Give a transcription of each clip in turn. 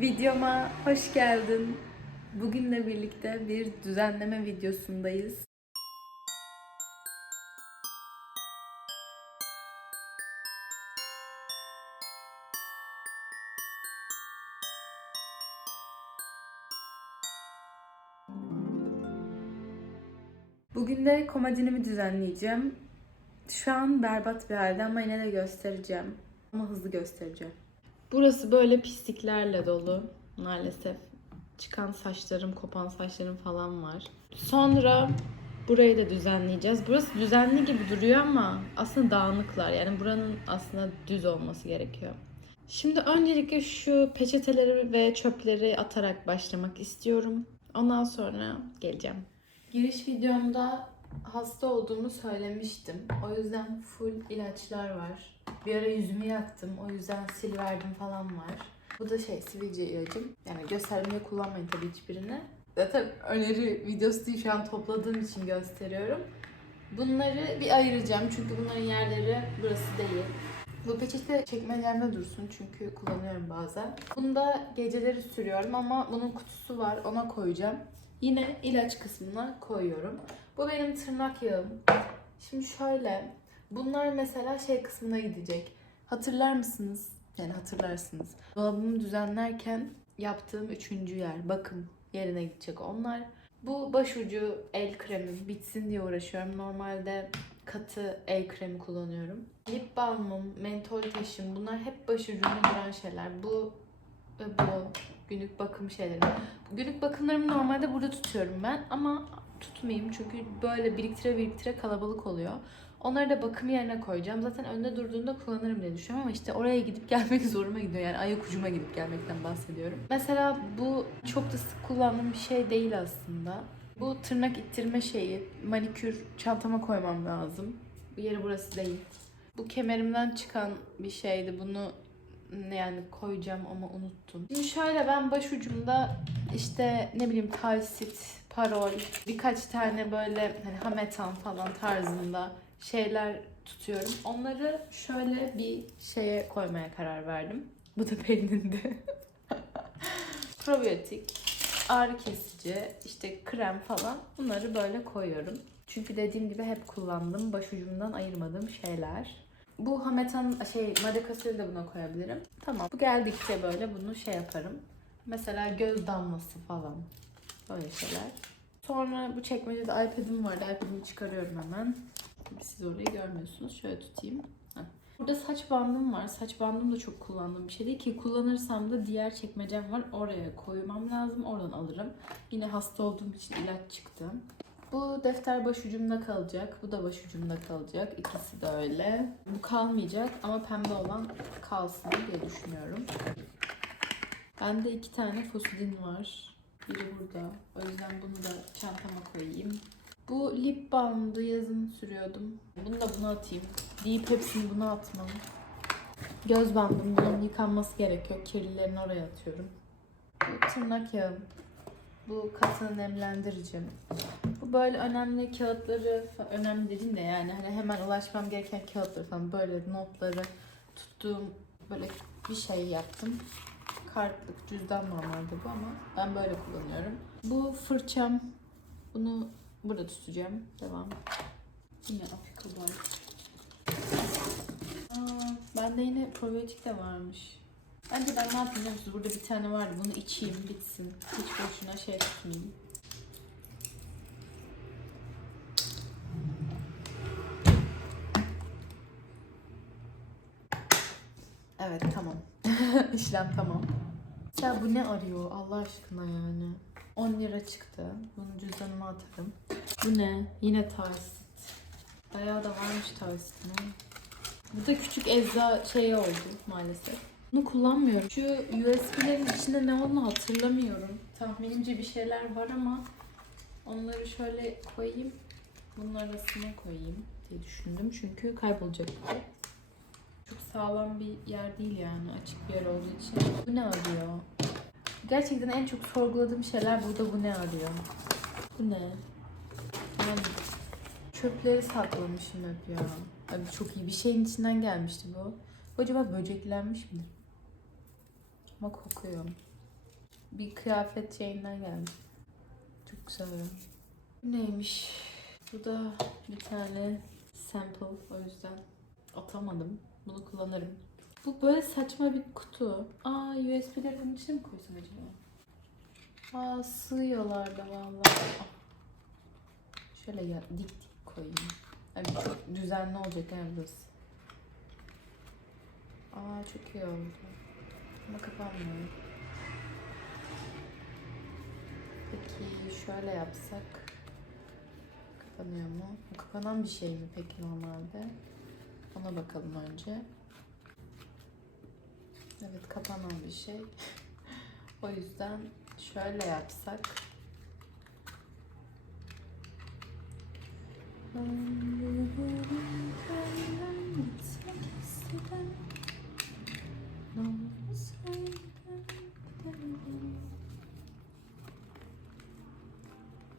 Videoma hoş geldin. Bugünle birlikte bir düzenleme videosundayız. Bugün de komodinimi düzenleyeceğim. Şu an berbat bir halde ama yine de göstereceğim. Ama hızlı göstereceğim. Burası böyle pisliklerle dolu maalesef. Çıkan saçlarım, kopan saçlarım falan var. Sonra burayı da düzenleyeceğiz. Burası düzenli gibi duruyor ama aslında dağınıklar. Yani buranın aslında düz olması gerekiyor. Şimdi öncelikle şu peçeteleri ve çöpleri atarak başlamak istiyorum. Ondan sonra geleceğim. Giriş videomda hasta olduğumu söylemiştim. O yüzden full ilaçlar var. Bir ara yüzümü yaktım. O yüzden sil verdim falan var. Bu da şey sivilce ilacım. Yani göstermeye kullanmayın tabii hiçbirini. Zaten öneri videosu değil şu an topladığım için gösteriyorum. Bunları bir ayıracağım çünkü bunların yerleri burası değil. Bu peçete çekmecemde dursun çünkü kullanıyorum bazen. Bunu da geceleri sürüyorum ama bunun kutusu var ona koyacağım. Yine ilaç kısmına koyuyorum. Bu benim tırnak yağım. Şimdi şöyle. Bunlar mesela şey kısmına gidecek. Hatırlar mısınız? Yani hatırlarsınız. Dolabımı düzenlerken yaptığım üçüncü yer. Bakım yerine gidecek onlar. Bu başucu el kremim bitsin diye uğraşıyorum. Normalde katı el kremi kullanıyorum. Lip balmım, mentol taşım bunlar hep başucumda duran şeyler. Bu ve bu günlük bakım şeyleri. Günlük bakımlarımı normalde burada tutuyorum ben ama tutmayayım çünkü böyle biriktire biriktire kalabalık oluyor. Onları da bakım yerine koyacağım. Zaten önde durduğunda kullanırım diye düşünüyorum ama işte oraya gidip gelmek zoruma gidiyor. Yani ayak ucuma gidip gelmekten bahsediyorum. Mesela bu çok da sık kullandığım bir şey değil aslında. Bu tırnak ittirme şeyi, manikür çantama koymam lazım. Bu yeri burası değil. Bu kemerimden çıkan bir şeydi. Bunu yani koyacağım ama unuttum. Şimdi şöyle ben başucumda işte ne bileyim talsit, parol, birkaç tane böyle hani hametan falan tarzında şeyler tutuyorum. Onları şöyle bir şeye koymaya karar verdim. Bu da Pelin'indi. Probiyotik, ağrı kesici, işte krem falan bunları böyle koyuyorum. Çünkü dediğim gibi hep kullandığım, başucumdan ayırmadığım şeyler. Bu hametan şey madekasını da buna koyabilirim. Tamam. Bu geldikçe böyle bunu şey yaparım. Mesela göz damlası falan. Böyle şeyler. Sonra bu çekmecede iPad'im vardı. iPad'imi çıkarıyorum hemen. Siz orayı görmüyorsunuz. Şöyle tutayım. Burada saç bandım var. Saç bandım da çok kullandığım bir şey değil ki kullanırsam da diğer çekmecem var. Oraya koymam lazım. Oradan alırım. Yine hasta olduğum için ilaç çıktı. Bu defter başucumda kalacak. Bu da başucumda kalacak. İkisi de öyle. Bu kalmayacak ama pembe olan kalsın diye düşünüyorum. Bende iki tane fosudin var. Biri burada. O yüzden bunu da çantama koyayım. Bu lip balmdı yazın sürüyordum. Bunu da buna atayım. Deyip hepsini buna atmam. Göz bandım. Bunun yıkanması gerekiyor. Kirlilerini oraya atıyorum. Bu tırnak yağım. Bu katı nemlendiricim. Bu böyle önemli kağıtları, önemli dediğim de yani hani hemen ulaşmam gereken kağıtları falan böyle notları tuttuğum böyle bir şey yaptım. Kartlık, cüzdan normalde bu ama ben böyle kullanıyorum. Bu fırçam. Bunu burada tutacağım. Devam. Yine Afrika Boy. Aa, bende yine probiyotik de varmış. Bence ben ne yapayım biliyor? Burada bir tane vardı. Bunu içeyim, bitsin. Hiç boşuna şey tutmayayım. Evet tamam. İşlem tamam. Ya bu ne arıyor Allah aşkına yani. 10 lira çıktı. Bunu cüzdanıma atarım. Bu ne? Yine tavsit. Bayağı da varmış tavsitin. ha. Bu da küçük ecza şeyi oldu maalesef. Bunu kullanmıyorum. Şu USB'lerin içinde ne olduğunu hatırlamıyorum. Tahminimce bir şeyler var ama onları şöyle koyayım. Bunun arasına koyayım diye düşündüm. Çünkü kaybolacak. Çok sağlam bir yer değil yani açık bir yer olduğu için. Bu ne arıyor? Gerçekten en çok sorguladığım şeyler burada bu ne arıyor? Bu ne? Yani çöpleri saklamışım hep ya. Abi çok iyi bir şeyin içinden gelmişti bu. Acaba böceklenmiş midir? Ama kokuyor. bir kıyafet şeyinden geldi. Çok güzel. Bu neymiş? Bu da bir tane sample o yüzden atamadım. Bunu kullanırım. Bu böyle saçma bir kutu. Aa USB'leri bunun içine mi koysam acaba? Aa sığıyorlar da vallahi. Ah. Şöyle ya, dik dik koyayım. Ay, bu çok düzenli olacak yani burası. Aa çok iyi oldu. Ama kapanmıyor. Peki şöyle yapsak kapanıyor mu? Kapanan bir şey mi peki normalde? Ona bakalım önce. Evet kapanan bir şey. o yüzden şöyle yapsak.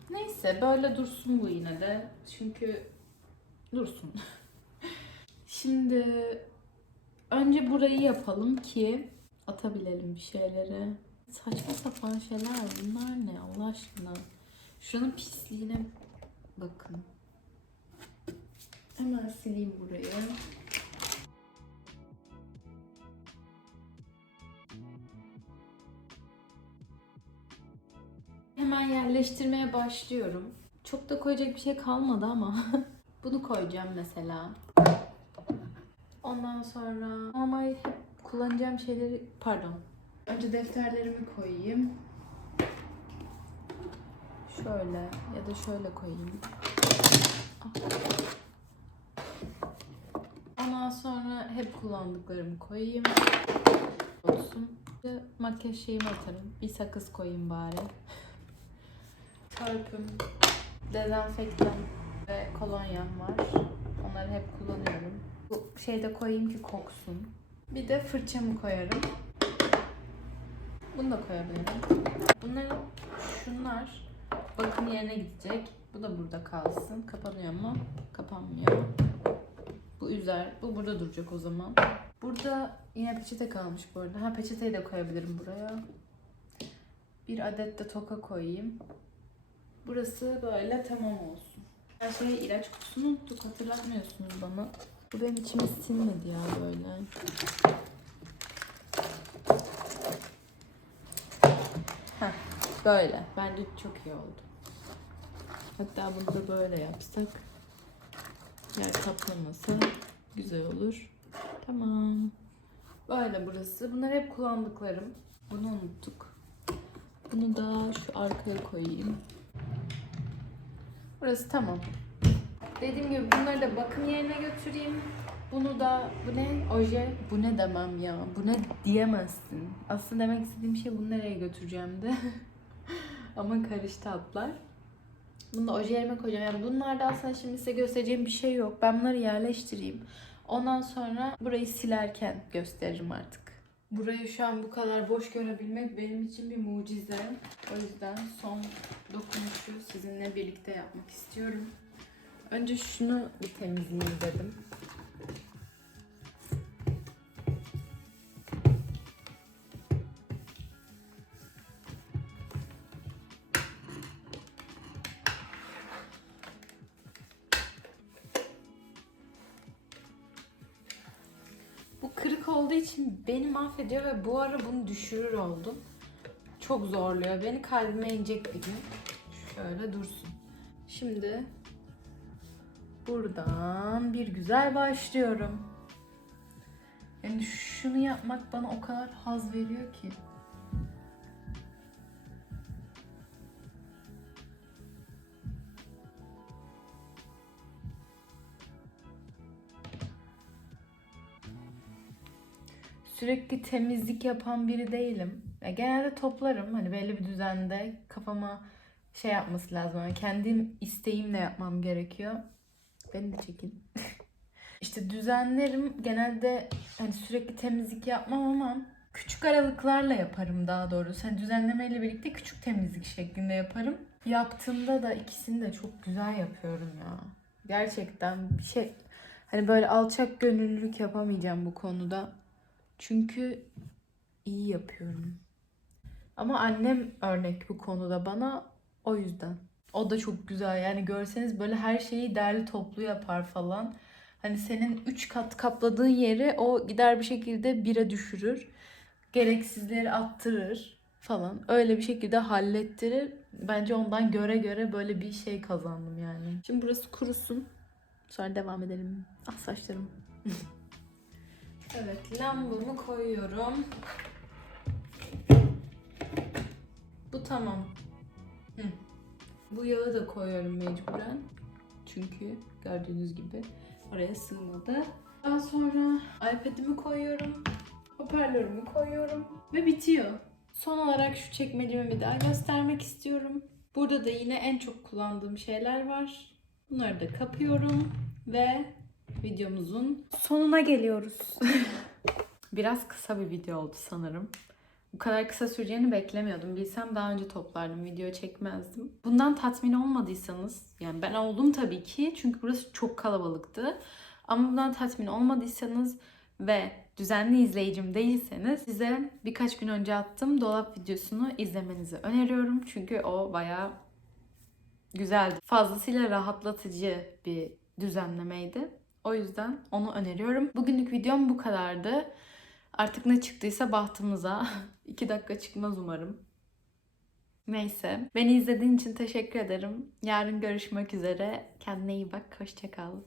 Neyse böyle dursun bu yine de. Çünkü dursun. Şimdi önce burayı yapalım ki atabilelim bir şeyleri. Saçma sapan şeyler bunlar ne Allah aşkına. Şunun pisliğine bakın. Hemen sileyim burayı. Hemen yerleştirmeye başlıyorum. Çok da koyacak bir şey kalmadı ama bunu koyacağım mesela. Ondan sonra normal kullanacağım şeyleri pardon. Önce defterlerimi koyayım. Şöyle ya da şöyle koyayım. Ondan sonra hep kullandıklarımı koyayım. Olsun. Makyaj şeyimi atarım. Bir sakız koyayım bari. Törpüm, dezenfektan ve kolonyam var. Onları hep kullanıyorum. Bu şeyde koyayım ki koksun. Bir de fırçamı koyarım. Bunu da koyabilirim. Bunların şunlar bakım yerine gidecek. Bu da burada kalsın. Kapanıyor mu? Kapanmıyor. Bu üzer. Bu burada duracak o zaman. Burada yine peçete kalmış bu arada. Ha peçeteyi de koyabilirim buraya. Bir adet de toka koyayım. Burası böyle tamam olsun. Her şey ilaç kutusunu unuttuk. Hatırlatmıyorsunuz bana. Bu benim içime sinmedi ya böyle. Heh, böyle. Bence çok iyi oldu. Hatta bunu da böyle yapsak. Yer kaplamasa güzel olur. Tamam. Böyle burası. Bunlar hep kullandıklarım. Bunu unuttuk. Bunu da şu arkaya koyayım. Burası tamam. Dediğim gibi bunları da bakım yerine götüreyim. Bunu da bu ne? Oje. Bu ne demem ya. Bu ne diyemezsin. Aslında demek istediğim şey bunu nereye götüreceğim de. Ama karıştı atlar. Bunu da oje yerime koyacağım. Yani bunlarda aslında şimdi size göstereceğim bir şey yok. Ben bunları yerleştireyim. Ondan sonra burayı silerken gösteririm artık. Burayı şu an bu kadar boş görebilmek benim için bir mucize. O yüzden son dokunuşu sizinle birlikte yapmak istiyorum. Önce şunu bir temizleyeyim dedim. Bu kırık olduğu için beni mahvediyor ve bu ara bunu düşürür oldum. Çok zorluyor. Beni kalbime inecek bir gün. Şöyle dursun. Şimdi buradan bir güzel başlıyorum. Yani şunu yapmak bana o kadar haz veriyor ki. sürekli temizlik yapan biri değilim. Ya genelde toplarım hani belli bir düzende kafama şey yapması lazım. Yani kendim isteğimle yapmam gerekiyor. Beni de çekin. işte düzenlerim genelde hani sürekli temizlik yapmam ama küçük aralıklarla yaparım daha doğrusu. Hani düzenlemeyle birlikte küçük temizlik şeklinde yaparım. Yaptığımda da ikisini de çok güzel yapıyorum ya. Gerçekten bir şey hani böyle alçak gönüllülük yapamayacağım bu konuda. Çünkü iyi yapıyorum. Ama annem örnek bu konuda bana o yüzden. O da çok güzel yani görseniz böyle her şeyi derli toplu yapar falan. Hani senin 3 kat kapladığın yeri o gider bir şekilde bire düşürür. Gereksizleri attırır falan. Öyle bir şekilde hallettirir. Bence ondan göre göre böyle bir şey kazandım yani. Şimdi burası kurusun. Sonra devam edelim. Ah saçlarım. evet lambamı koyuyorum. Bu tamam. Bu yağı da koyuyorum mecburen. Çünkü gördüğünüz gibi oraya sığmadı. Daha sonra iPad'imi koyuyorum. Hoparlörümü koyuyorum. Ve bitiyor. Son olarak şu çekmecemi bir daha göstermek istiyorum. Burada da yine en çok kullandığım şeyler var. Bunları da kapıyorum ve videomuzun sonuna geliyoruz. Biraz kısa bir video oldu sanırım. Bu kadar kısa süreceğini beklemiyordum. Bilsem daha önce toplardım, video çekmezdim. Bundan tatmin olmadıysanız, yani ben oldum tabii ki çünkü burası çok kalabalıktı. Ama bundan tatmin olmadıysanız ve düzenli izleyicim değilseniz size birkaç gün önce attığım dolap videosunu izlemenizi öneriyorum. Çünkü o bayağı güzeldi. Fazlasıyla rahatlatıcı bir düzenlemeydi. O yüzden onu öneriyorum. Bugünlük videom bu kadardı. Artık ne çıktıysa bahtımıza. 2 dakika çıkmaz umarım. Neyse. Beni izlediğin için teşekkür ederim. Yarın görüşmek üzere. Kendine iyi bak. Hoşçakal.